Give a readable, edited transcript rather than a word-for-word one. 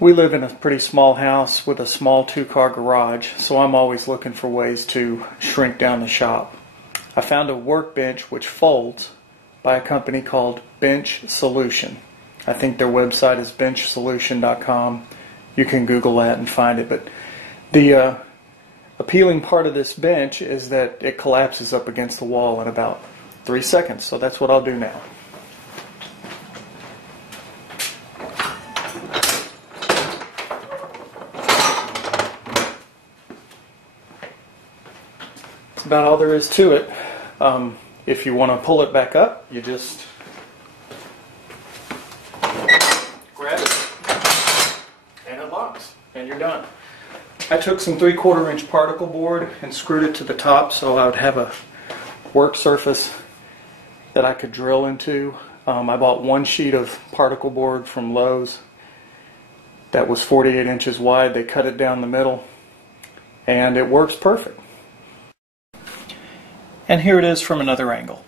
We live in a pretty small house with a small two-car garage, so I'm always looking for ways to shrink down the shop. I found a workbench which folds by a company called Bench Solution. I think their website is benchsolution.com. You can Google that and find it. But the appealing part of this bench is that it collapses up against the wall in about 3 seconds. So that's what I'll do now. That's about all there is to it. If you want to pull it back up, you just grab it and it locks and you're done. I took some 3/4 inch particle board and screwed it to the top so I would have a work surface that I could drill into. I bought one sheet of particle board from Lowe's that was 48 inches wide. They cut it down the middle and it works perfect. And here it is from another angle.